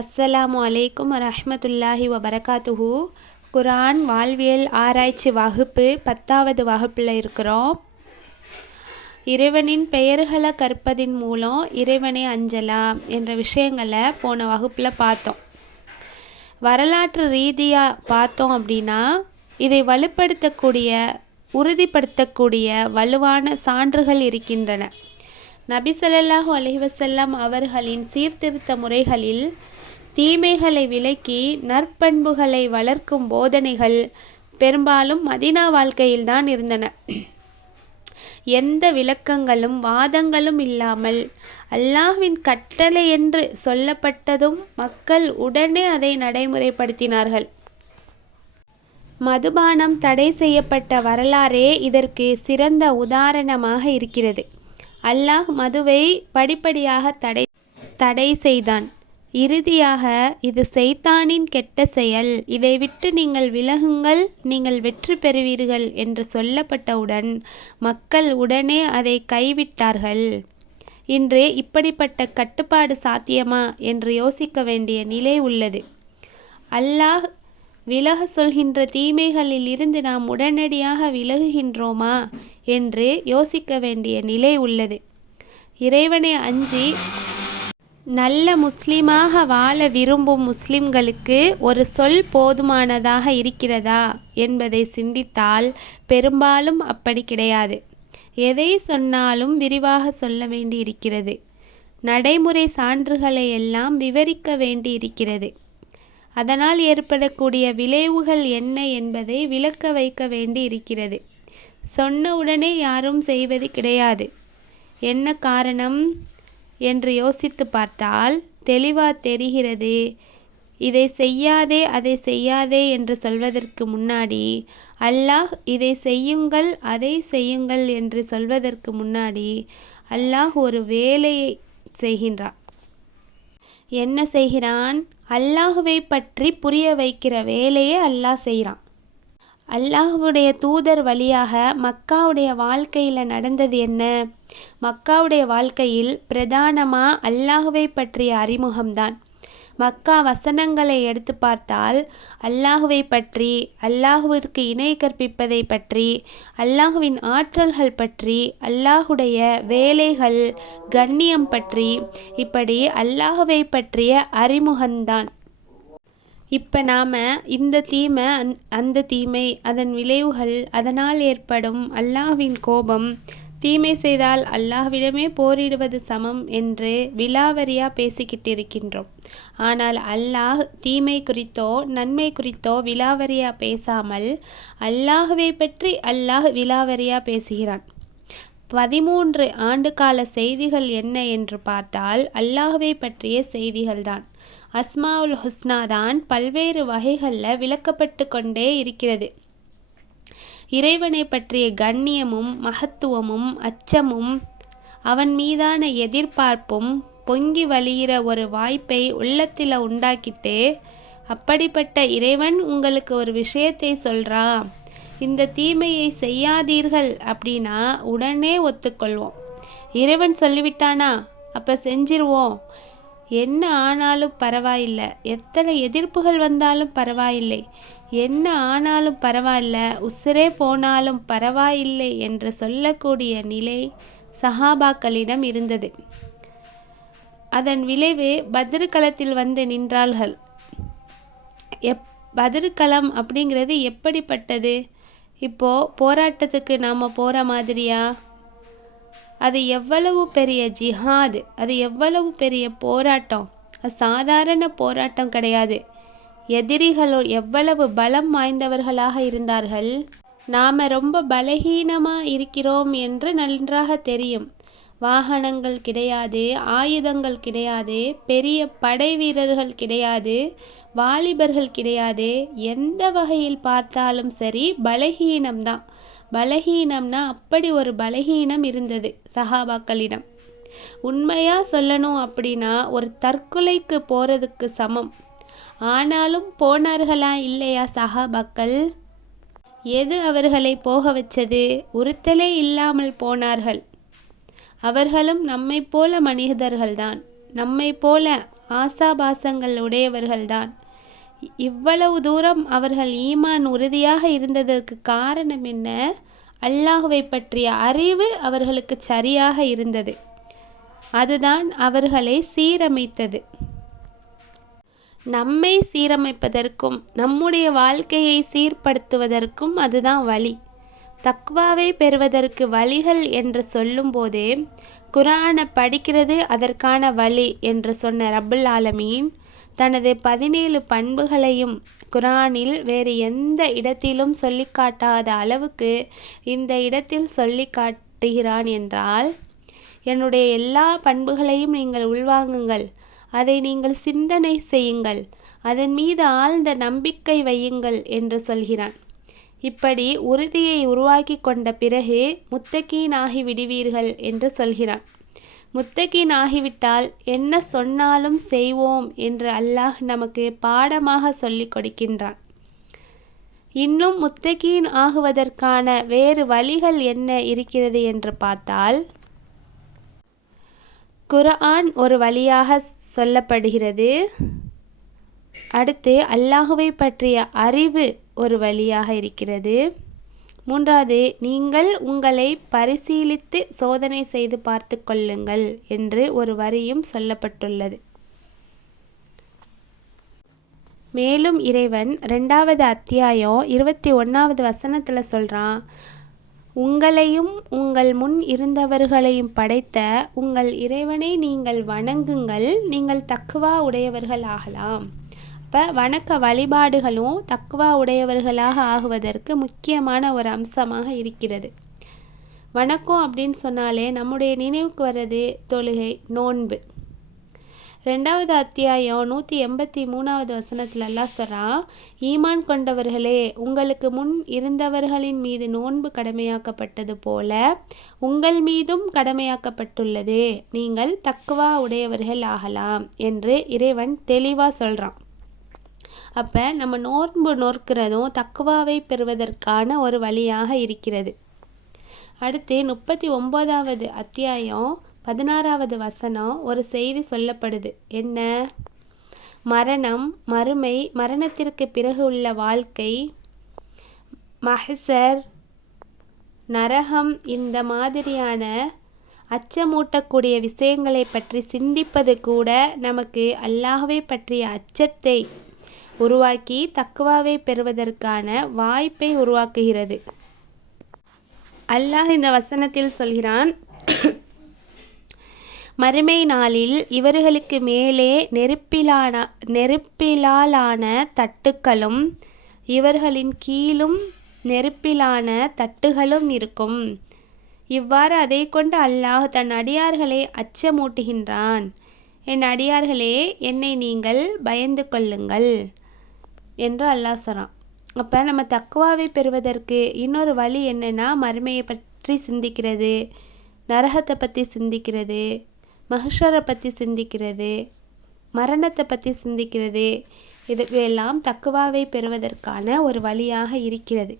அஸ்ஸலாமு அலைக்கும் வரஹ்மத்துல்லாஹி வபரகாத்துஹு. குர்ஆன் வாழ்வியல் ஆராய்ச்சி வகுப்பு 10வது வகுப்பில் இருக்கிறோம். இறைவனின் பெயர்களை கற்பதின் மூலம் இறைவனை அஞ்சலாம் என்ற விஷயங்களை போன வகுப்பில் பார்த்தோம். வரலாற்று ரீதியாக பார்த்தோம் அப்படின்னா இதை வலுப்படுத்தக்கூடிய உறுதிப்படுத்தக்கூடிய வலுவான சான்றுகள் இருக்கின்றன. நபி ஸல்லல்லாஹு அலைஹி வஸல்லம் அவர்களின் சீர்திருத்த முறைகளில் தீமைகளை விலக்கி நற்பண்புகளை வளர்க்கும் போதனைகள் பெரும்பாலும் மதீனா வாழ்க்கையில்தான் இருந்தன. எந்த விளக்கங்களும் வாதங்களும் இல்லாமல் அல்லாஹ்வின் கட்டளை என்று சொல்லப்பட்டதும் மக்கள் உடனே அதை நடைமுறைப்படுத்தினார்கள். மதுபானம் தடை செய்யப்பட்ட வரலாறே இதற்கு சிறந்த உதாரணமாக இருக்கிறது. அல்லாஹ் மதுவை படிப்படியாக தடை செய்தான். இறுதியாக இது சைத்தானின் கெட்ட செயல், இதை விட்டு நீங்கள் விலகுங்கள், நீங்கள் வெற்றி பெறுவீர்கள் என்று சொல்லப்பட்டவுடன் மக்கள் உடனே அதை கைவிட்டார்கள். இன்று இப்படிப்பட்ட கட்டுப்பாடு சாத்தியமா என்று யோசிக்க வேண்டிய நிலை உள்ளது. அல்லாஹ் விலக சொல்கின்ற தீமைகளில் இருந்து நாம் உடனடியாக விலகுகின்றோமா என்று யோசிக்க வேண்டிய நிலை உள்ளது. இறைவனை அஞ்சி நல்ல முஸ்லிமாக வாழ விரும்பும் முஸ்லிம்களுக்கு ஒரு சொல் போதுமானதாக இருக்கிறதா என்பதை சிந்தித்தால் பெரும்பாலும் அப்படி கிடையாது. எதை சொன்னாலும் விரிவாக சொல்ல வேண்டி இருக்கிறது. நடைமுறை சான்றுகளை எல்லாம் விவரிக்க வேண்டி இருக்கிறது. அதனால் ஏற்படக்கூடிய விளைவுகள் என்ன என்பதை விளக்க வைக்க வேண்டி இருக்கிறது. சொன்ன உடனே யாரும் செய்வது கிடையாது. என்ன காரணம் என்று யோசித்து பார்த்தால் தெளிவாக தெரிகிறது. இதை செய்யாதே அதை செய்யாதே என்று சொல்வதற்கு முன்னாடி, அல்லாஹ் இதை செய்யுங்கள் அதை செய்யுங்கள் என்று சொல்வதற்கு முன்னாடி அல்லாஹ் ஒரு வேலையை செய்கின்றான். என்ன செய்கிறான்? அல்லாஹுவை பற்றி புரிய வைக்கிற வேலையை அல்லாஹ் செய்கிறான். அல்லாஹுடைய தூதர் வழியாக மக்காவுடைய வாழ்க்கையில் நடந்தது என்ன? மக்காவுடைய வாழ்க்கையில் பிரதானமாக அல்லாஹுவை பற்றிய அறிமுகம்தான். மக்கா வசனங்களை எடுத்து பார்த்தால் அல்லாஹுவை பற்றி, அல்லாஹுவிற்கு இணை கற்பிப்பதை பற்றி, அல்லாஹுவின் ஆற்றல்கள் பற்றி, அல்லாஹுடைய வேலைகள் கண்ணியம் பற்றி, இப்படி அல்லாஹுவை பற்றிய அறிமுகம்தான். இப்போ நாம் இந்த தீமை அந்த தீமை, அதன் விளைவுகள், அதனால் ஏற்படும் அல்லாஹ்வின் கோபம், தீமை செய்தால் அல்லாஹ்விடமே போரிடுவது சமம் என்று விலாவரியாக பேசிக்கிட்டு இருக்கின்றோம். ஆனால் அல்லாஹ் தீமை குறித்தோ நன்மை குறித்தோ விலாவரியாக பேசாமல் அல்லாஹுவை பற்றி அல்லாஹ் விலாவரியாக பேசுகிறான். 13 ஆண்டுகால செய்திகள் என்ன என்று பார்த்தால் அல்லாஹுவை பற்றிய செய்திகள்தான். அஸ்மாவுல் ஹுஸ்னா தான் பல்வேறு வகைகளில் விளக்கப்பட்டு கொண்டே இருக்கிறது. இறைவனை பற்றிய கண்ணியமும் மகத்துவமும் அச்சமும் அவன் மீதான எதிர்பார்ப்பும் பொங்கி வழிகிற ஒரு வாய்ப்பை உள்ளத்தில் உண்டாக்கிட்டு, அப்படிப்பட்ட இறைவன் உங்களுக்கு ஒரு விஷயத்தை சொல்கிறான், இந்த தீமையை செய்யாதீர்கள் அப்படின்னா உடனே ஒத்துக்கொள்வோம். இறைவன் சொல்லிவிட்டானா அப்போ செஞ்சிருவோம். என்ன ஆனாலும் பரவாயில்லை, எத்தனை எதிர்ப்புகள் வந்தாலும் பரவாயில்லை, என்ன ஆனாலும் பரவாயில்லை, உசிரே போனாலும் பரவாயில்லை என்று சொல்லக்கூடிய நிலை சஹாபாக்களிடம் இருந்தது. அதன் விளைவு பத்ர் களத்தில் வந்து நின்றார்கள். பத்ர் களம் அப்படிங்கிறது எப்படிப்பட்டது? இப்போது போராட்டத்துக்கு நாம் போகிற மாதிரியா? அது எவ்வளவு பெரிய ஜிஹாத், அது எவ்வளவு பெரிய போராட்டம். அது சாதாரண போராட்டம் கிடையாது. எதிரிகளோ எவ்வளவு பலம் வாய்ந்தவர்களாக இருந்தார்கள். நாம் ரொம்ப பலகீனமாக இருக்கிறோம் என்று நன்றாக தெரியும். வாகனங்கள் கிடையாது, ஆயுதங்கள் கிடையாது, பெரிய படை வீரர்கள் கிடையாது, வாலிபர்கள் கிடையாது. எந்த வகையில் பார்த்தாலும் சரி பலகீனம்தான். பலகீனம்னா அப்படி ஒரு பலகீனம் இருந்தது சஹாபாக்களிடம். உண்மையாக சொல்லணும் அப்படின்னா ஒரு தற்கொலைக்கு போகிறதுக்கு சமம். ஆனாலும் போனார்களா இல்லையா சஹாபாக்கள்? எது அவர்களை போக வச்சது? உறுத்தலே இல்லாமல் போனார்கள். அவர்களும் நம்மை போல மனிதர்கள்தான். நம்மை போல ஆசாபாசங்கள் உடையவர்கள்தான். இவ்வளவு தூரம் அவர்கள் ஈமான் உறுதியாக இருந்ததற்கு காரணம் என்ன? அல்லாஹுவை பற்றிய அறிவு அவர்களுக்கு சரியாக இருந்தது. அதுதான் அவர்களை சீரமைத்தது. நம்மை சீரமைப்பதற்கும் நம்முடைய வாழ்க்கையை சீர்படுத்துவதற்கும் அதுதான் வழி. தக்வாவை பெறுவதற்கு வழிகள் என்று சொல்லும்போதே குர்ஆனை படிக்கிறது அதற்கான வழி என்று சொன்ன ரப்புல் ஆலமீன் தனது 17 பண்புகளையும் குர்ஆனில் வேறு எந்த இடத்திலும் சொல்லி காட்டாத அளவுக்கு இந்த இடத்தில் சொல்லி காட்டுகிறான் என்றால், என்னுடைய எல்லா பண்புகளையும் நீங்கள் உள்வாங்குங்கள், அதை நீங்கள் சிந்தனை செய்யுங்கள், அதன் மீது ஆழ்ந்த நம்பிக்கை வையுங்கள் என்று சொல்கிறான். இப்படி உறுதியை உருவாக்கி கொண்ட பிறகு முத்தகீன் ஆகி விடுவீர்கள் என்று சொல்கிறான். முத்தகீன் ஆகிவிட்டால் என்ன சொன்னாலும் செய்வோம் என்று அல்லாஹ் நமக்கு பாடமாக சொல்லிக் கொடுக்கின்றான். இன்னும் முத்தகீன் ஆகுவதற்கான வேறு வழிகள் என்ன இருக்கிறது என்று பார்த்தால், குர்ஆன் ஒரு வழியாக சொல்லப்படுகிறது. அடுத்து அல்லாஹுவை பற்றிய அறிவு ஒரு வழியாக இருக்கிறது. மூன்றாவது, நீங்கள் உங்களை பரிசீலித்து சோதனை செய்து பார்த்து கொள்ளுங்கள் என்று ஒரு வரியும் சொல்லப்பட்டுள்ளது. மேலும் இறைவன் 2வது அத்தியாயம் 21வது வசனத்தில் சொல்கிறான், உங்களையும் உங்கள் முன் இருந்தவர்களையும் படைத்த உங்கள் இறைவனை நீங்கள் வணங்குங்கள், நீங்கள் தக்வா உடையவர்கள் ஆகலாம். அப்போ வணக்க வழிபாடுகளும் தக்வா உடையவர்களாக ஆகுவதற்கு முக்கியமான ஒரு அம்சமாக இருக்கிறது. வணக்கம் அப்படின்னு சொன்னாலே நம்முடைய நினைவுக்கு வர்றது தொழுகை, நோன்பு. 2வது அத்தியாயம் 183வது வசனத்தில் அல்லாஹ் சொல்றான், ஈமான் கொண்டவர்களே, உங்களுக்கு முன் இருந்தவர்களின் மீது நோன்பு கடமையாக்கப்பட்டது போல உங்கள் மீதும் கடமையாக்கப்பட்டுள்ளது, நீங்கள் தக்வா உடையவர்கள் ஆகலாம் என்று இறைவன் தெளிவாக சொல்கிறான். அப்போ நம்ம நோன்பு நோக்கிறதும் தக்வாவை பெறுவதற்கான ஒரு வழியாக இருக்கிறது. அடுத்து 39வது அத்தியாயம் 16வது வசனம் ஒரு செய்தி சொல்லப்படுது. என்ன? மரணம், மறுமை, மரணத்திற்கு பிறகு உள்ள வாழ்க்கை, மஹ்சர், நரகம், இந்த மாதிரியான அச்சமூட்டக்கூடிய விஷயங்களை பற்றி சிந்திப்பது கூட நமக்கு அல்லாஹ்வை பற்றிய அச்சத்தை உருவாக்கி தக்வாவை பெறுவதற்கான வாய்ப்பை உருவாக்குகிறது. அல்லாஹ் இந்த வசனத்தில் சொல்கிறான், மறுமை நாளில் இவர்களுக்கு மேலே நெருப்பிலாலான தட்டுக்களும் இவர்களின் கீழும் நெருப்பிலான தட்டுகளும் இருக்கும். இவ்வாறு அதை கொண்டு அல்லாஹ் தன் அடியார்களை அச்சமூட்டுகின்றான். என் அடியார்களே, என்னை நீங்கள் பயந்து கொள்ளுங்கள் என்று அல்லாஹ் சொல்கிறான். அப்போ நம்ம தக்வாவை பெறுவதற்கு இன்னொரு வழி என்னென்னா, மறுமையை பற்றி சிந்திக்கிறது, நரகத்தை பற்றி சிந்திக்கிறது, மஹ்ஷரை பற்றி சிந்திக்கிறது, மரணத்தை பற்றி சிந்திக்கிறது. இதுவெல்லாம் தக்வாவை பெறுவதற்கான ஒரு வழியாக இருக்கிறது.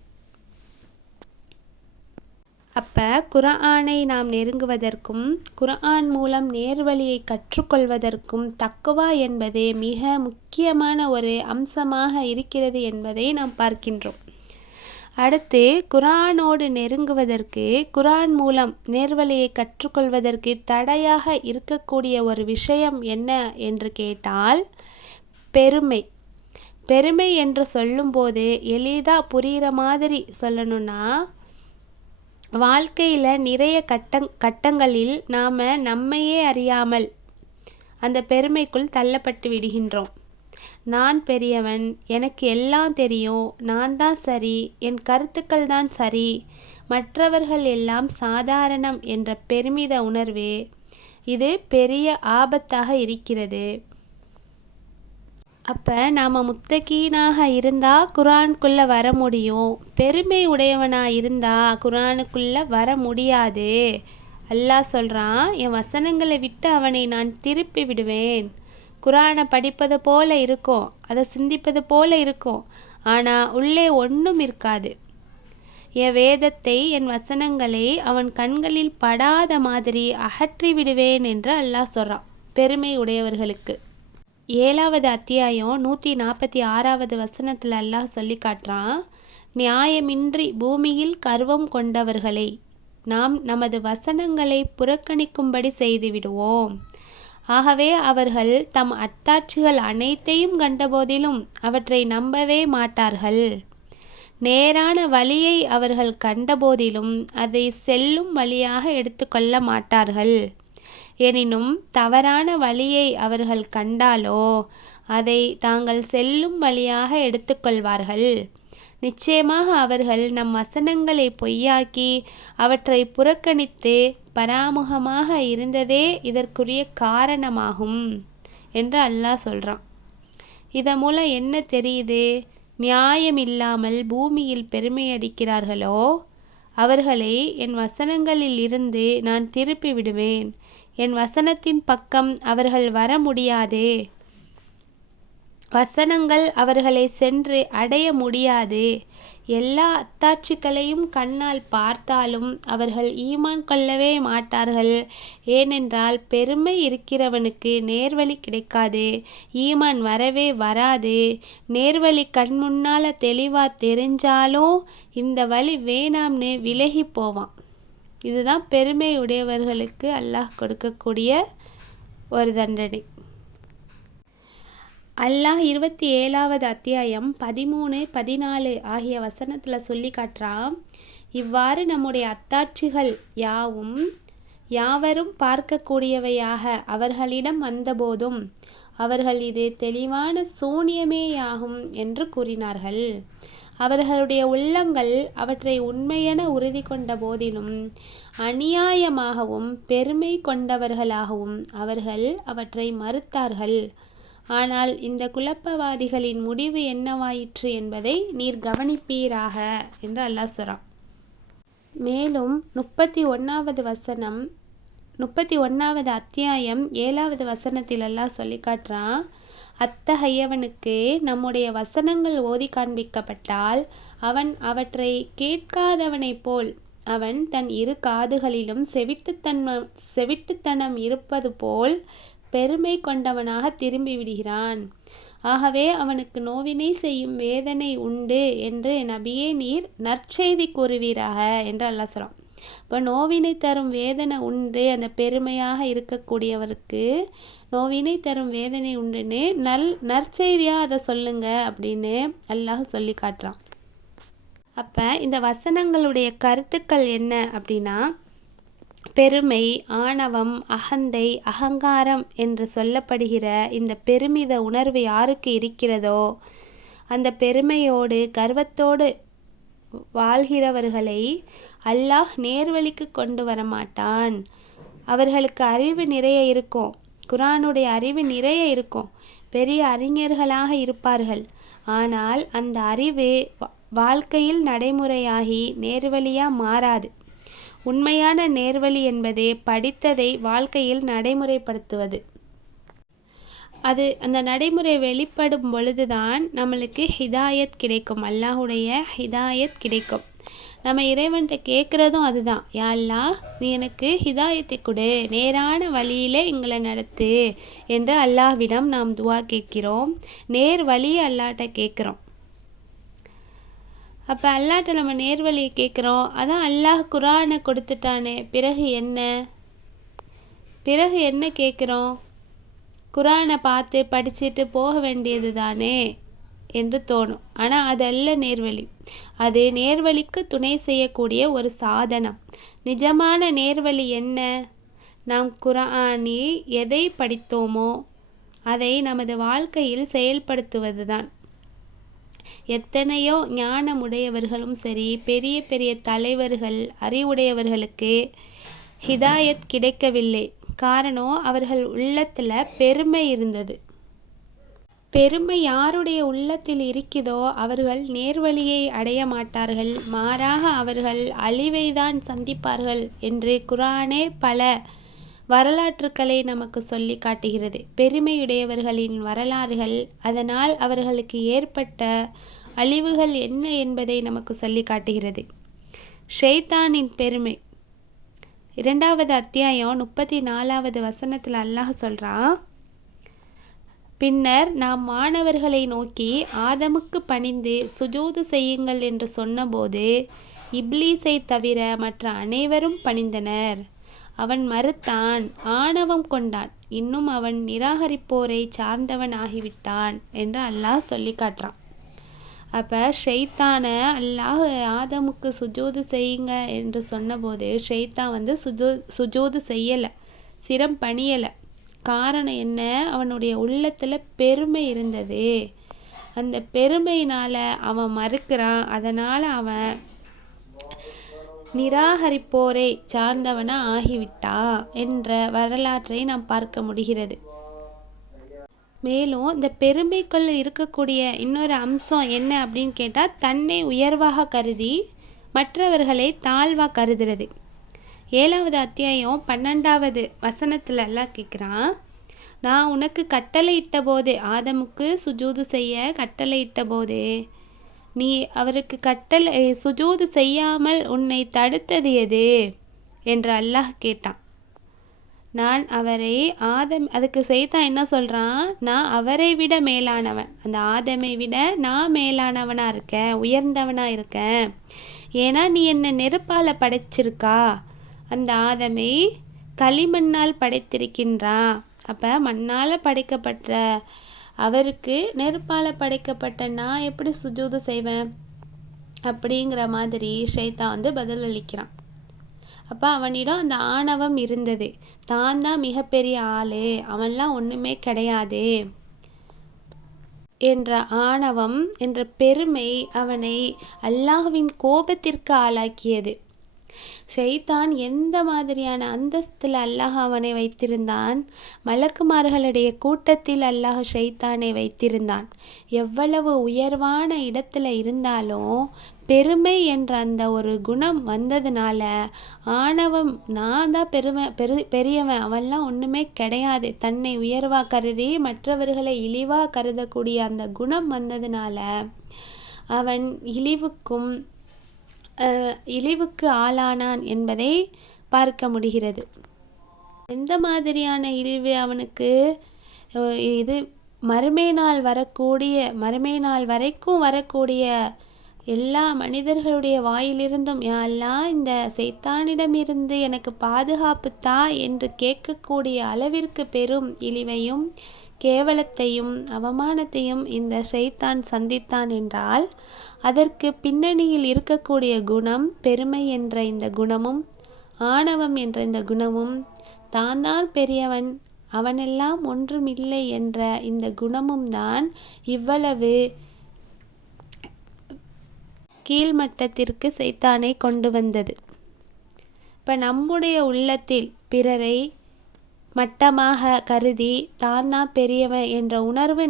அப்போ குர்ஆனை நாம் நெருங்குவதற்கும் குர்ஆன் மூலம் நேர்வழியை கற்றுக்கொள்வதற்கும் தக்வா என்பது மிக முக்கியமான ஒரு அம்சமாக இருக்கிறது என்பதை நாம் பார்க்கின்றோம். அடுத்து குர்ஆனோடு நெருங்குவதற்கு, குர்ஆன் மூலம் நேர்வழியை கற்றுக்கொள்வதற்கு தடையாக இருக்கக்கூடிய ஒரு விஷயம் என்ன என்று கேட்டால், பெருமை. பெருமை என்று சொல்லும்போது எளிதாக புரிகிற மாதிரி சொல்லணும்னா, வாழ்க்கையில் நிறைய கட்டங்களில் நாம் நம்மையே அறியாமல் அந்த பெருமைக்குள் தள்ளப்பட்டு விடுகின்றோம். நான் பெரியவன், எனக்கு எல்லாம் தெரியும், நான் தான் சரி, என் கருத்துக்கள் தான் சரி, மற்றவர்கள் எல்லாம் சாதாரணம் என்ற பெருமித உணர்வு இது பெரிய ஆபத்தாக இருக்கிறது. அப்போ நாம் முத்தகீனாக இருந்தால் குர்ஆனுக்குள்ளே வர முடியும், பெருமை உடையவனாக இருந்தால் குர்ஆனுக்குள்ளே வர முடியாது. அல்லாஹ் சொல்கிறான், என் வசனங்களை விட்டு அவனை நான் திருப்பி விடுவேன். குர்ஆனை படிப்பது போல இருக்கும், அதை சிந்திப்பது போல இருக்கும், ஆனால் உள்ளே ஒன்றும் இருக்காது. என் வேதத்தை, என் வசனங்களை அவன் கண்களில் படாத மாதிரி அகற்றி விடுவேன் என்று அல்லாஹ் சொல்கிறான் பெருமை உடையவர்களுக்கு. 7வது அத்தியாயம் 146வது வசனத்தில் அல்லாஹ் சொல்லி காட்டுறான், நியாயமின்றி பூமியில் கர்வம் கொண்டவர்களை நாம் நமது வசனங்களை புறக்கணிக்கும்படி செய்துவிடுவோம். ஆகவே அவர்கள் தம் அத்தாட்சிகள் அனைத்தையும் கண்டபோதிலும் அவற்றை நம்பவே மாட்டார்கள். நேரான வழியை அவர்கள் கண்டபோதிலும் அதை செல்லும் வழியாக எடுத்துக்கொள்ள மாட்டார்கள். எனினும் தவறான வழியை அவர்கள் கண்டாலோ அதை தாங்கள் செல்லும் வழியாக எடுத்துக்கொள்வார்கள். நிச்சயமாக அவர்கள் நம் வசனங்களை பொய்யாக்கி அவற்றை புறக்கணித்து பராமுகமாக இருந்ததே இதற்குரிய காரணமாகும் என்று அல்லாஹ் சொல்கிறான். இதன் மூலம் என்ன தெரியுது? நியாயமில்லாமல் பூமியில் பெருமையடிக்கிறார்களோ அவர்களை என் வசனங்களில் இருந்து நான் திருப்பி விடுவேன். என் வசனத்தின் பக்கம் அவர்கள் வர முடியாது. வசனங்கள் அவர்களை சென்று அடைய முடியாது. எல்லா அத்தாட்சிகளையும் கண்ணால் பார்த்தாலும் அவர்கள் ஈமான் கொள்ளவே மாட்டார்கள். ஏனென்றால் பெருமை இருக்கிறவனுக்கு நேர்வழி கிடைக்காது, ஈமான் வரவே வராது. நேர்வழி கண் முன்னால் தெளிவாக தெரிஞ்சாலும் இந்த வழி வேணாம்னு விலகி போவான். இதுதான் பெருமை உடையவர்களுக்கு அல்லாஹ் கொடுக்கக்கூடிய ஒரு தண்டனை. அல்லாஹ் 27வது அத்தியாயம் 13, 14 ஆகிய வசனத்தில் சொல்லி காட்டுறான், இவ்வாறு நம்முடைய அத்தாட்சிகள் யாவரும் பார்க்கக்கூடியவையாக அவர்களிடம் வந்தபோதும் அவர்கள் இது தெளிவான சூனியமேயாகும் என்று கூறினார்கள். அவர்களுடைய உள்ளங்கள் அவற்றை உண்மையென உறுதி கொண்ட போதிலும் அநியாயமாகவும் பெருமை கொண்டவர்களாகவும் அவர்கள் அவற்றை மறுத்தார்கள். ஆனால் இந்த குழப்பவாதிகளின் முடிவு என்னவாயிற்று என்பதை நீர் கவனிப்பீராக என்று அல்லாஹ் சொல்றான். மேலும் 31வது அத்தியாயம் 7வது வசனத்தில் அல்லாஹ் சொல்லி காட்டுறான், அத்தகையவனுக்கு நம்முடைய வசனங்கள் ஓதி காண்பிக்கப்பட்டால் அவன் அவற்றை கேட்காதவனைப் போல் அவன் தன் இரு காதுகளிலும் செவிட்டுத்தனம் இருப்பது போல் பெருமை கொண்டவனாக திரும்பி விடுகிறான். ஆகவே அவனுக்கு நோவினை செய்யும் வேதனை உண்டு என்று நபியே நீர் நற்செய்தி கூறுவீராக என்று அல்லாஹ் சொல்றான். இப்போ நோவினை தரும் வேதனை உண்டு, அந்த பெருமையாக இருக்கக்கூடியவருக்கு நோவினை தரும் வேதனை உண்டுன்னு நற்செய்தியாக அதை சொல்லுங்க அப்படின்னு அல்லாஹ் சொல்லி காட்டுறான். அப்போ இந்த வசனங்களுடைய கருத்துக்கள் என்ன அப்படின்னா, பெருமை, ஆணவம், அகந்தை, அகங்காரம் என்று சொல்லப்படுகிற இந்த பெருமித உணர்வு யாருக்கு இருக்கிறதோ அந்த பெருமையோடு கர்வத்தோடு வாழ்கிறவர்களை அல்லாஹ் நேர்வழிக்கு கொண்டு வரமாட்டான். அவர்களுக்கு அறிவு நிறைய இருக்கும், குர்ஆனுடைய அறிவு நிறைய இருக்கும், பெரிய அறிஞர்களாக இருப்பார்கள். ஆனால் அந்த அறிவு வாழ்க்கையில் நடைமுறையாகி நேர்வழியாக மாறாது. உண்மையான நேர்வழி என்பது படித்ததை வாழ்க்கையில் நடைமுறைப்படுத்துவது. அந்த நடைமுறை வெளிப்படும் பொழுதுதான் நம்மளுக்கு ஹிதாயத் கிடைக்கும், அல்லாஹுடைய ஹிதாயத் கிடைக்கும். நம்ம இறைவன்கிட்ட கேட்குறதும் அதுதான், யா அல்லாஹ் நீ எனக்கு ஹிதாயத்தை கொடு, நேரான வழியிலே எங்களை நடத்து என்று அல்லாஹ்விடம் நாம் துவா கேட்கிறோம். நேர் வழியை அல்லாஹ்ட்ட கேட்குறோம். அப்போ அல்லாஹ்ட்ட நம்ம நேர்வழியை கேட்குறோம். அதான் அல்லாஹ் குர்ஆனை கொடுத்துட்டானே, பிறகு என்ன கேட்குறோம்? குர்ஆனை பார்த்து படிச்சுட்டு போக வேண்டியது தானே என்று தோணும். ஆனால் அதல்ல நேர்வழி. அது நேர்வழிக்கு துணை செய்யக்கூடிய ஒரு சாதனம். நிஜமான நேர்வழி என்ன? நாம் குர்ஆனில் எதை படித்தோமோ அதை நமது வாழ்க்கையில் செயல்படுத்துவது தான். எத்தனையோ ஞானமுடையவர்களும் சரி, பெரிய பெரிய தலைவர்கள், அறிவுடையவர்களுக்கு ஹிதாயத் கிடைக்கவில்லை. காரணம், அவர்கள் உள்ளத்தில் பெருமை இருந்தது. பெருமை யாருடைய உள்ளத்தில் இருக்குதோ அவர்கள் நேர்வழியை அடைய மாட்டார்கள், மாறாக அவர்கள் அழிவை தான் சந்திப்பார்கள் என்று குர்ஆனே பல வரலாற்றுக்களை நமக்கு சொல்லி காட்டுகிறது. பெருமையுடையவர்களின் வரலாறுகள், அதனால் அவர்களுக்கு ஏற்பட்ட அழிவுகள் என்ன என்பதை நமக்கு சொல்லி காட்டுகிறது. ஷைத்தானின் பெருமை 2வது அத்தியாயம் 34வது வசனத்தில் அல்லாஹ் சொல்கிறான், பின்னர் நாம் மாணவர்களை நோக்கி ஆதமுக்கு பணிந்து சுஜூது செய்யுங்கள் என்று சொன்னபோது இப்லீஸை தவிர மற்ற அனைவரும் பணிந்தனர். அவன் மறுத்தான், ஆணவம் கொண்டான், இன்னும் அவன் நிராகரிப்போரை சார்ந்தவன் ஆகிவிட்டான் என்று அல்லாஹ் சொல்லி காட்டுறான். அப்போ ஷைத்தானை அல்லாஹ் ஆதமுக்கு சுஜூது செய்யுங்க என்று சொன்னபோது ஷைத்தான் சுஜூது செய்யலை, சிரம் பணியலை. காரணம் என்ன? அவனுடைய உள்ளத்தில் பெருமை இருந்தது. அந்த பெருமையினால் அவன் மறுக்கிறான். அதனால் அவன் நிராகரிப்போரை சார்ந்தவனா ஆகிவிட்டான் என்ற வரலாற்றை நாம் பார்க்க முடிகிறது. மேலும் இந்த பெருமைக்குள் இருக்கக்கூடிய இன்னொரு அம்சம் என்ன அப்படின்னு கேட்டால், தன்னை உயர்வாக கருதி மற்றவர்களை தாழ்வாக கருதுறது. 7வது அத்தியாயம் 12வது வசனத்துல எல்லாம் கேட்குறான், நான் உனக்கு கட்டளையிட்ட போது, ஆதமுக்கு சுஜூது செய்ய கட்டளையிட்ட போது நீ அவருக்கு சுஜூது செய்யாமல் உன்னை தடுத்தது எது என்று அல்லாஹ் கேட்டான். நான் அவரை அதுக்கு சைத்தான் என்ன சொல்கிறான், நான் அவரை விட மேலானவன், அந்த ஆதமை விட நான் மேலானவனாக இருக்கேன், உயர்ந்தவனாக இருக்கேன். ஏன்னா நீ என்னை நெருப்பால் படைச்சிருக்கா, அந்த ஆதமை களிமண்ணால் படைத்திருக்கின்றான். அப்போ மண்ணால் படைக்கப்பட்ட அவருக்கு நெருப்பால் படைக்கப்பட்ட நான் எப்படி சுஜூது செய்வேன் அப்படிங்கிற மாதிரி ஷைத்தான் பதிலளிக்கிறான். அப்போ அவனிடம் அந்த ஆணவம் இருந்தது, தான் தான் மிகப்பெரிய ஆள், அவன்லாம் ஒன்றுமே கிடையாது என்ற ஆணவம் என்ற பெருமை அவனை அல்லாஹ்வின் கோபத்திற்கு ஆளாக்கியது. ஷைத்தான் எந்த மாதிரியான அந்தஸ்தில் அல்லாஹ் அவனை வைத்திருந்தான்? மலக்குமார்களுடைய கூட்டத்தில் அல்லாஹ் ஷைத்தானை வைத்திருந்தான். எவ்வளவு உயர்வான இடத்துல இருந்தாலும் பெருமை என்ற அந்த ஒரு குணம் வந்ததுனால ஆணவம், நான் தான் பெரியவன், அவன்லாம் ஒன்றுமே கிடையாது, தன்னை உயர்வாக கருதி மற்றவர்களை இழிவாக கருதக்கூடிய அந்த குணம் வந்ததுனால அவன் இழிவுக்கு ஆளானான் என்பதை பார்க்க முடிகிறது. எந்த மாதிரியான இழிவு அவனுக்கு? இது மறுமை நாள் வரைக்கும் வரக்கூடிய எல்லா மனிதர்களுடைய வாயிலிருந்தும், யா அல்லாஹ் இந்த சைத்தானிடமிருந்து எனக்கு பாதுகாப்பு தா என்று கேட்கக்கூடிய அளவிற்கு பெரும் இழிவையும் கேவலத்தையும் அவமானத்தையும் இந்த ஷைத்தான் சந்தித்தான் என்றால், அதற்கு பின்னணியில் இருக்கக்கூடிய குணம், பெருமை என்ற இந்த குணமும் ஆணவம் என்ற இந்த குணமும், தான் பெரியவன், அவனெல்லாம் ஒன்றுமில்லை என்ற இந்த குணமும் தான் இவ்வளவு கீழ்மட்டத்திற்கு சைத்தானை கொண்டு வந்தது. இப்போ நம்முடைய உள்ளத்தில் பிறரை மட்டமாக கருதி தான் பெரியவன் என்ற உணர்வு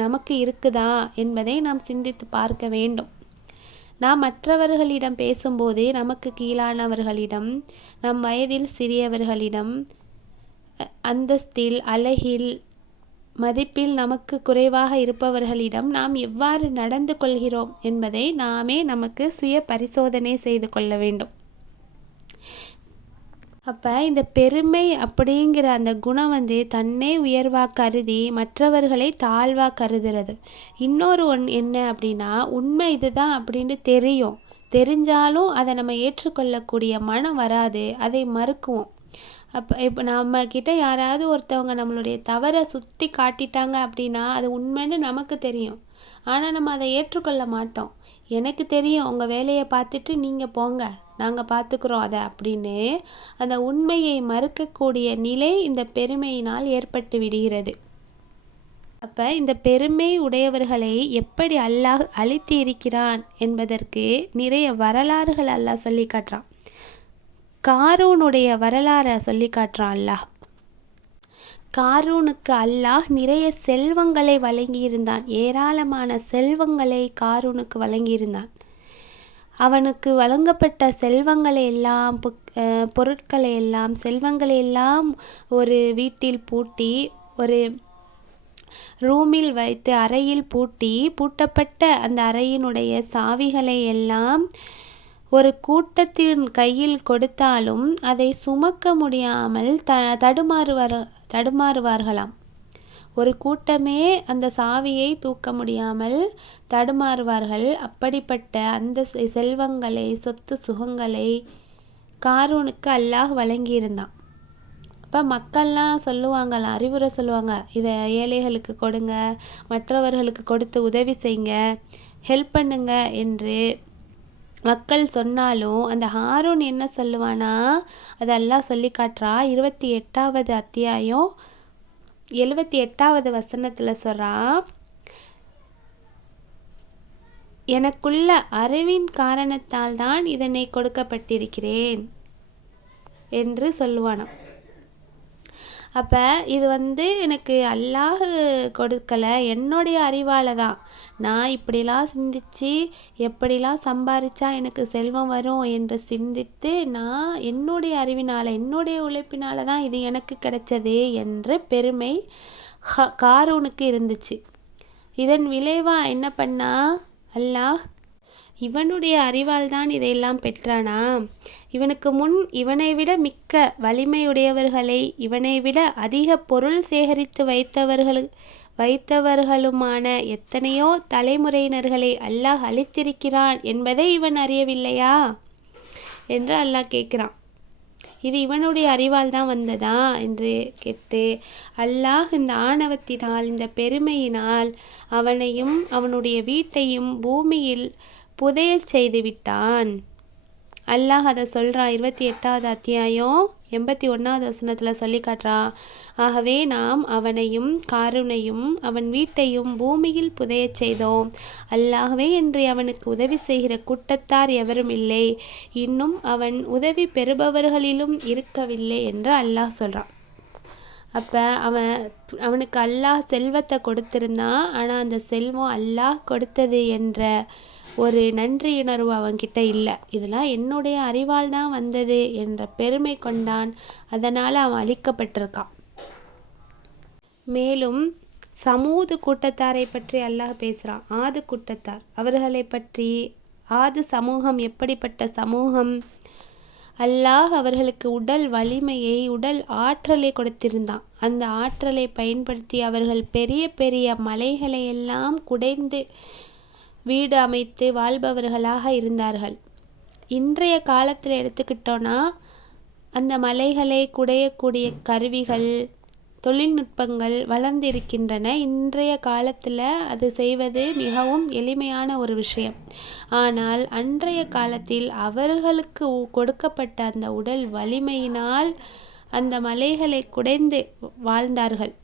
நமக்கு இருக்குதா என்பதை நாம் சிந்தித்து பார்க்க வேண்டும். நாம் மற்றவர்களிடம் பேசும்போது நமக்கு கீழானவர்களிடம், நம் வயதில் சிறியவர்களிடம், அந்தஸ்தில், அழகில், மதிப்பில் நமக்கு குறைவாக இருப்பவர்களிடம் நாம் எவ்வாறு நடந்து கொள்கிறோம் என்பதை நாமே நமக்கு சுய பரிசோதனை செய்து கொள்ள வேண்டும். அப்போ இந்த பெருமை அப்படிங்கிற அந்த குணம் தன்னை உயர்வாக கருதி மற்றவர்களை தாழ்வாக கருதுறது. இன்னொரு என்ன அப்படின்னா, உண்மை இதுதான் அப்படின்னு தெரிஞ்சாலும் அதை நம்ம ஏற்றுக்கொள்ளக்கூடிய மனம் வராது, அதை மறுக்குவோம். இப்போ நம்மக்கிட்ட யாராவது ஒருத்தவங்க நம்மளுடைய தவறை சுட்டி காட்டிட்டாங்க அப்படின்னா அது உண்மைன்னு நமக்கு தெரியும், ஆனால் நம்ம அதை ஏற்றுக்கொள்ள மாட்டோம். எனக்கு தெரியும், உங்கள் வேலையை பார்த்துட்டு நீங்கள் போங்க, நாங்கள் பார்த்துக்குறோம் அதை அப்படின்னு அந்த உண்மையை மறுக்கக்கூடிய நிலை இந்த பெருமையினால் ஏற்பட்டு விடுகிறது. அப்போ இந்த பெருமை உடையவர்களை எப்படி அல்லாஹ் அழித்து இருக்கிறான் என்பதற்கு நிறைய வரலாறுகள் அல்லாஹ் சொல்லி காட்டுறான். காரூனுடைய வரலாறை சொல்லி காட்டுறான் அல்லாஹ். காரூனுக்கு அல்லாஹ் நிறைய செல்வங்களை வழங்கியிருந்தான், ஏராளமான செல்வங்களை காரூனுக்கு வழங்கியிருந்தான். அவனுக்கு வழங்கப்பட்ட செல்வங்களை எல்லாம், பொருட்களை எல்லாம், செல்வங்களை எல்லாம் ஒரு வீட்டில் பூட்டி, ஒரு ரூமில் வைத்து அறையில் பூட்டப்பட்ட அந்த அறையினுடைய சாவிகளை எல்லாம் ஒரு கூட்டத்தின் கையில் கொடுத்தாலும் அதை சுமக்க முடியாமல் தடுமாறுவார்களாம். ஒரு கூட்டமே அந்த சாவியை தூக்க முடியாமல் தடுமாறுவார்கள். அப்படிப்பட்ட அந்த செல்வங்களை, சொத்து சுகங்களை காரூனுக்கு அல்லாஹ் வழங்கியிருந்தான். அப்போ மக்கள்லாம் சொல்லுவாங்களாம், அறிவுரை சொல்லுவாங்க, இதை ஏழைகளுக்கு கொடுங்க, மற்றவர்களுக்கு கொடுத்து உதவி செய்யுங்க, ஹெல்ப் பண்ணுங்க என்று மக்கள் சொன்னாலும் அந்த ஹாரூன் என்ன சொல்லுவானா, அது அல்லாஹ் சொல்லி காட்டுறான். 28வது அத்தியாயம் 78வது வசனத்தில் சொல்கிறான், எனக்குள்ள அறிவின் காரணத்தால் தான் இதனை கொடுக்கப்பட்டிருக்கிறேன் என்று சொல்லுவானாம். அப்போ இது எனக்கு அல்லாஹ் கொடுக்கலை, என்னுடைய அறிவால் தான். நான் இப்படிலாம் சிந்தித்து எப்படிலாம் சம்பாதிச்சா எனக்கு செல்வம் வரும் என்று சிந்தித்து நான் என்னுடைய அறிவினால், என்னுடைய உழைப்பினால் தான் இது எனக்கு கிடைச்சது என்ற பெருமை காரூனுக்கு இருந்துச்சு. இதன் விளைவாக என்ன பண்ணா அல்லாஹ், இவனுடைய அறிவால் தான் இதையெல்லாம் பெற்றானா, இவனுக்கு முன் இவனை விட மிக்க வலிமையுடையவர்களை, இவனை விட அதிக பொருள் சேகரித்து வைத்தவர்களுமான எத்தனையோ தலைமுறையினர்களை அல்லாஹ் அளித்திருக்கிறான் என்பதை இவன் அறியவில்லையா என்று அல்லாஹ் கேட்குறான். இது இவனுடைய அறிவால் தான் வந்ததா என்று கேட்டு அல்லாஹ் இந்த ஆணவத்தினால், இந்த பெருமையினால் அவனையும் அவனுடைய வீட்டையும் பூமியில் புதையச் செய்து விட்டான். அல்லாஹ் அதை சொல்கிறான். 28வது அத்தியாயம் 81வது வசனத்தில் சொல்லி காட்டுறான். ஆகவே நாம் அவனையும் காரூனையும் அவன் வீட்டையும் பூமியில் புதையச் செய்தோம். அல்லாஹ்வே என்று அவனுக்கு உதவி செய்கிற கூட்டத்தார் எவரும் இல்லை, இன்னும் அவன் உதவி பெறுபவர்களிலும் இருக்கவில்லை என்று அல்லாஹ் சொல்கிறான். அப்போ அவனுக்கு அல்லாஹ் செல்வத்தை கொடுத்திருந்தான். ஆனால் அந்த செல்வம் அல்லாஹ் கொடுத்தது என்ற ஒரு நன்றியுணர்வு அவன்கிட்ட இல்லை. இதெல்லாம் என்னுடைய அறிவால் தான் வந்தது என்ற பெருமை கொண்டான். அதனால் அவன் அழிக்கப்பட்டிருக்கான். மேலும் சமூது கூட்டத்தாரை பற்றி அல்லாஹ் பேசுகிறான். ஆது கூட்டத்தார், அவர்களை பற்றி, ஆது சமூகம் எப்படிப்பட்ட சமூகம், அல்லாஹ் அவர்களுக்கு உடல் வலிமையை, உடல் ஆற்றலை கொடுத்திருந்தான். அந்த ஆற்றலை பயன்படுத்தி அவர்கள் பெரிய பெரிய மலைகளை எல்லாம் குடைந்து வீடு அமைத்து வாழ்பவர்களாக இருந்தார்கள். இன்றைய காலத்தில் எடுத்துக்கிட்டோன்னா அந்த மலைகளை குடையக்கூடிய கருவிகள், தொழில்நுட்பங்கள் வளர்ந்திருக்கின்றன. இன்றைய காலத்தில் அது செய்வது மிகவும் எளிமையான ஒரு விஷயம். ஆனால் அன்றைய காலத்தில் அவர்களுக்கு கொடுக்கப்பட்ட அந்த உடல் வலிமையினால் அந்த மலைகளை குடைந்து வாழ்ந்தார்கள்.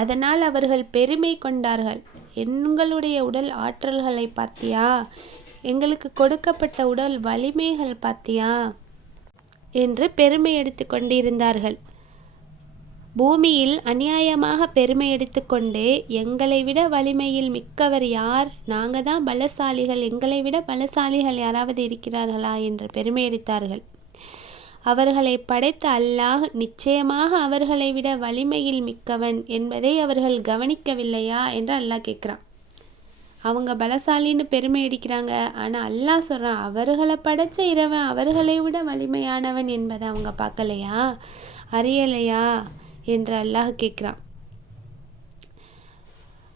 அதனால் அவர்கள் பெருமை கொண்டார்கள். எங்களுடைய உடல் ஆற்றல்களை பார்த்தியா, எங்களுக்கு கொடுக்கப்பட்ட உடல் வலிமைகள் பார்த்தியா என்று பெருமை எடுத்து கொண்டிருந்தார்கள். பூமியில் அநியாயமாக பெருமை எடுத்து கொண்டு, எங்களை விட வலிமையில் மிக்கவர் யார், நாங்கள் தான் பலசாலிகள், எங்களை விட பலசாலிகள் யாராவது இருக்கிறார்களா என்று பெருமை எடுத்தார்கள். அவர்களை படைத்த அல்லாஹ் நிச்சயமாக அவர்களை விட வலிமையில் மிக்கவன் என்பதை அவர்கள் கவனிக்கவில்லையா என்று அல்லாஹ் கேட்குறான். அவங்க பலசாலின்னு பெருமை அடிக்கிறாங்க. ஆனால் அல்லாஹ் சொல்கிறான், அவர்களை படைச்ச இறைவன் அவர்களை விட வலிமையானவன் என்பதை அவங்க பார்க்கலையா, அறியலையா என்று அல்லாஹ் கேட்குறான்.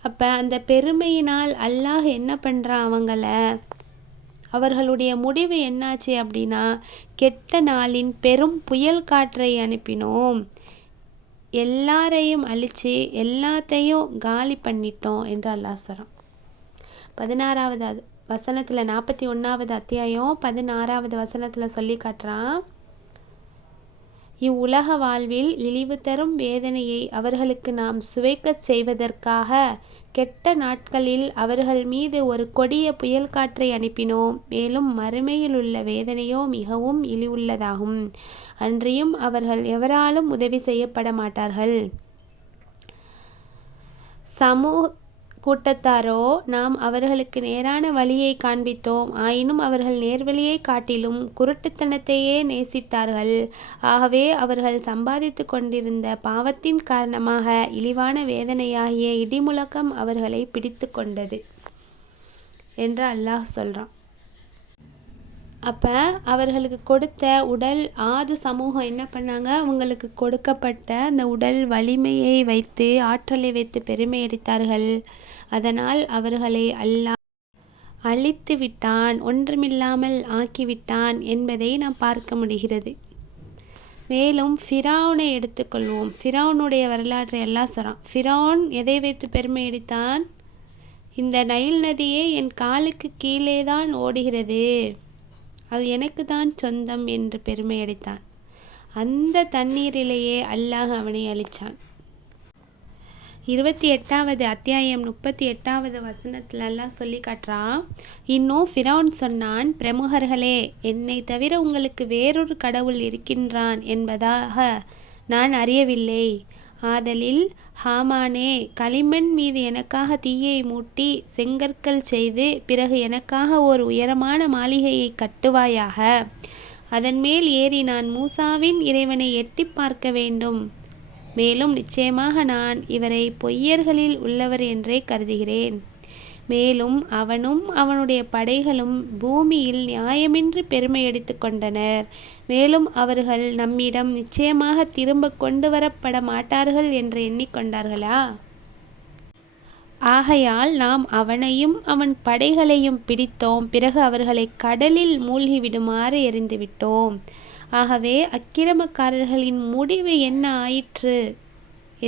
அப்போ அந்த பெருமையினால் அல்லாஹ் என்ன பண்ணுறான், அவர்களுடைய முடிவு என்னாச்சு அப்படின்னா, கெட்ட நாளின் பெரும் புயல் காற்றை அனுப்பினோம், எல்லாரையும் அழித்து எல்லாத்தையும் காலி பண்ணிட்டோம் என்று அல்லாஹ் சொல்கிறான். 16வது வசனத்தில் 41வது அத்தியாயம் 16வது வசனத்தில் சொல்லி காட்டுறான். இவ்வுலக வாழ்வில் இழிவு தரும் வேதனையை அவர்களுக்கு நாம் சுவைக்கச் செய்வதற்காக கெட்ட நாட்களில் அவர்கள் மீது ஒரு கொடிய புயல் காற்றை அனுப்பினோம். மேலும் மறுமையில் உள்ள வேதனையோ மிகவும் இழிவுள்ளதாகும். அன்றியும் அவர்கள் எவராலும் உதவி செய்யப்பட மாட்டார்கள். கூட்டத்தாரோ நாம் அவர்களுக்கு நேரான வழியை காண்பித்தோம், ஆயினும் அவர்கள் நேர்வழியை காட்டிலும் குருட்டுத்தனத்தையே நேசித்தார்கள். ஆகவே அவர்கள் சம்பாதித்து கொண்டிருந்த பாவத்தின் காரணமாக இழிவான வேதனையாகிய இடிமுழக்கம் அவர்களை பிடித்து கொண்டது என்று அல்லாஹ் சொல்கிறான். அப்போ அவர்களுக்கு கொடுத்த உடல் ஆது சமூகம் என்ன பண்ணாங்க, அவங்களுக்கு கொடுக்கப்பட்ட அந்த உடல் வலிமையை வைத்து ஆற்றலை வைத்து பெருமை அடித்தார்கள். அதனால் அவர்களை அல்லாஹ் அழித்து விட்டான், ஒன்றுமில்லாமல் ஆக்கிவிட்டான் என்பதை நாம் பார்க்க முடிகிறது. மேலும் ஃபிரௌனை எடுத்துக்கொள்வோம். ஃபிரௌனுடைய வரலாற்றை எல்லாம் சொல்கிறான். ஃபிரௌன் எதை வைத்து பெருமை அடித்தான்? இந்த நைல் நதியே என் காலுக்கு கீழே தான் ஓடுகிறது, அது எனக்கு தான் சொந்தம் என்று பெருமை அடித்தான். அந்த தண்ணீரிலேயே அல்லாஹ் அவனை அழித்தான். 28வது அத்தியாயம் 38வது வசனத்துல எல்லாம் சொல்லி காட்டுறான். இன்னும் ஃபிரௌன் சொன்னான், பிரமுகர்களே, என்னை தவிர உங்களுக்கு வேறொரு கடவுள் இருக்கின்றான் என்பதாக நான் அறியவில்லை. ஆதலில் ஹாமானே, களிமண் மீது எனக்காக தீயை மூட்டி செங்கற்கள் செய்து பிறகு எனக்காக ஓர் உயரமான மாளிகையை கட்டுவாயாக. அதன் மேல் ஏறி நான் மூசாவின் இறைவனை எட்டி பார்க்க வேண்டும். மேலும் நிச்சயமாக நான் இவரை பொய்யர்களில் உள்ளவர் என்றே கருதுகிறேன். மேலும் அவனும் அவனுடைய படைகளும் பூமியில் நியாயமின்றி பெருமையடித்து கொண்டனர். மேலும் அவர்கள் நம்மிடம் நிச்சயமாக திரும்ப கொண்டு வரப்பட மாட்டார்கள் என்று எண்ணிக்கொண்டார்களா? ஆகையால் நாம் அவனையும் அவன் படைகளையும் பிடித்தோம். பிறகு அவர்களை கடலில் மூழ்கிவிடுமாறு எறிந்துவிட்டோம். ஆகவே அக்கிரமக்காரர்களின் முடிவு என்ன ஆயிற்று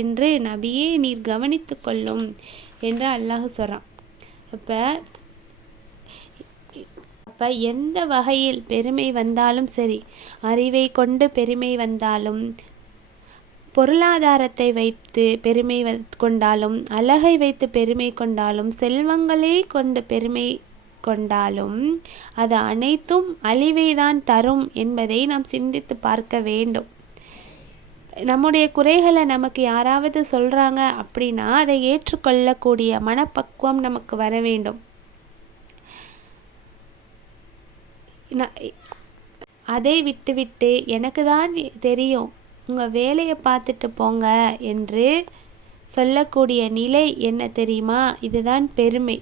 என்று நபியே நீர் கவனித்து கொள்ளும் என்று அல்லாஹ் சொல்கிறான். அப்போ எந்த வகையில் பெருமை வந்தாலும் சரி, அறிவை கொண்டு பெருமை வந்தாலும், பொருளாதாரத்தை வைத்து பெருமை கொண்டாலும், அழகை வைத்து பெருமை கொண்டாலும், செல்வங்களை கொண்டு பெருமை கொண்டாலும், அது அனைத்தும் அழிவை தான் தரும் என்பதை நாம் சிந்தித்து பார்க்க வேண்டும். நம்முடைய குறைகளை நமக்கு யாராவது சொல்கிறாங்க அப்படின்னா அதை ஏற்றுக்கொள்ளக்கூடிய மனப்பக்குவம் நமக்கு வர வேண்டும். அதை விட்டுவிட்டு எனக்கு தான் தெரியும், உங்கள் வேலையை பார்த்துட்டு போங்க என்று சொல்லக்கூடிய நிலை என்ன தெரியுமா? இதுதான் பெருமை.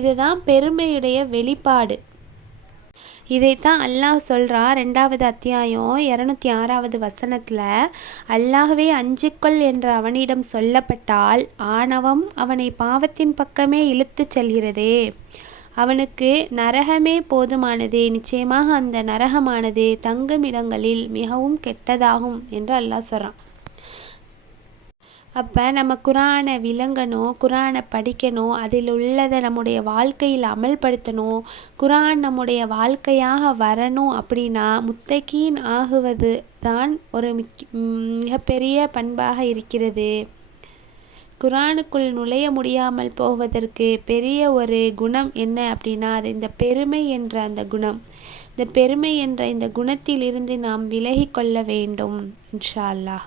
இதுதான் பெருமையுடைய வெளிப்பாடு. இதைத்தான் அல்லாஹ் சொல்கிறா 2வது அத்தியாயம் 206வது வசனத்தில், அல்லாஹ்வே அஞ்சிக்கொள் என்று அவனிடம் சொல்லப்பட்டால் ஆணவம் அவனை பாவத்தின் பக்கமே இழுத்து செல்கிறதே. அவனுக்கு நரகமே போதுமானது. நிச்சயமாக அந்த நரகமானது தங்கும் இடங்களில் மிகவும் கெட்டதாகும் என்று அல்லாஹ் சொல்கிறான். அப்போ நம்ம குரானை விளங்கணும், குரானை படிக்கணும், அதில் உள்ளதை நம்முடைய வாழ்க்கையில் அமல்படுத்தணும். குரான் நம்முடைய வாழ்க்கையாக வரணும் அப்படின்னா முத்தகீன் ஆகுவது தான் ஒரு மிகப்பெரிய பண்பாக இருக்கிறது. குரானுக்குள் நுழைய முடியாமல் போவதற்கு பெரிய ஒரு குணம் என்ன அப்படின்னா அது இந்த பெருமை என்ற அந்த குணம். இந்த பெருமை என்ற இந்த குணத்தில் இருந்து நாம் விலகி கொள்ள வேண்டும் இன்ஷா அல்லாஹ்.